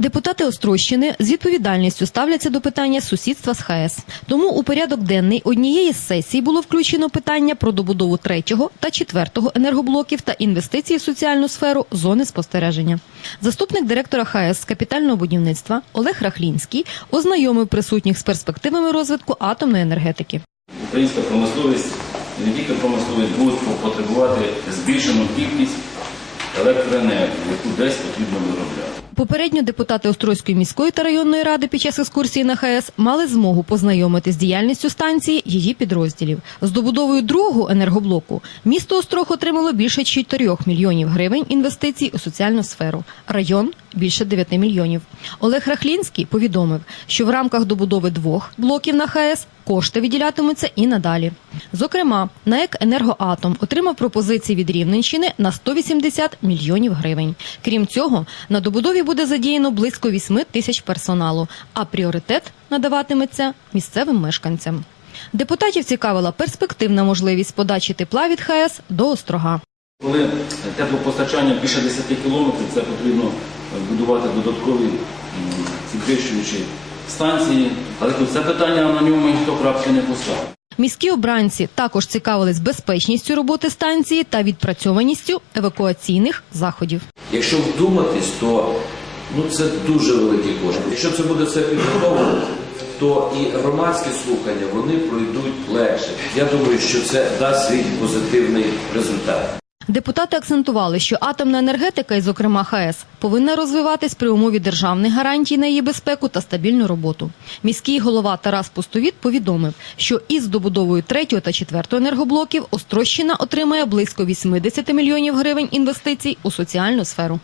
Депутати Острощини з відповідальністю ставляться до питання сусідства з ХАЕС. Тому у порядок денний однієї з сесій було включено питання про добудову третього та четвертого енергоблоків та інвестиції в соціальну сферу зони спостереження. Заступник директора ХАЕС з капітального будівництва Олег Рахлінський ознайомив присутніх з перспективами розвитку атомної енергетики. Українська промисловість не тільки промисловість будуть потребувати збільшену кількість електроенергії, яку десь потрібно виробляти. Попередньо депутати Острозької міської та районної ради під час екскурсії на ХАЕС мали змогу познайомити з діяльністю станції її підрозділів. З добудовою другого енергоблоку місто Острог отримало більше 4 мільйонів гривень інвестицій у соціальну сферу. Район більше 9 мільйонів. Олег Рахлінський повідомив, що в рамках добудови двох блоків на ХАЕС кошти виділятимуться і надалі. Зокрема, НАЕК «Енергоатом» отримав пропозиції від Рівненщини на 180 мільйонів гривень. Крім цього, на добудові буде задіяно близько 8 тисяч персоналу, а пріоритет надаватиметься місцевим мешканцям. Депутатів цікавила перспективна можливість подачі тепла від ХАЕС до Острога. Коли теплопостачання більше 10 кілометрів, це потрібно будувати додаткові підвищуючі станції. Але тут це питання на ньому ніхто крапки не поставив. Міські обранці також цікавились безпечністю роботи станції та відпрацьованістю евакуаційних заходів. Якщо вдуматись, то ну це дуже великі кошти. Якщо це буде все підготовлено, то і громадські слухання вони пройдуть легше. Я думаю, що це дасть свій позитивний результат. Депутати акцентували, що атомна енергетика, і зокрема ХАЕС, повинна розвиватись при умові державних гарантій на її безпеку та стабільну роботу. Міський голова Тарас Пустовіт повідомив, що із добудовою третього та четвертого енергоблоків Острощина отримає близько 80 мільйонів гривень інвестицій у соціальну сферу.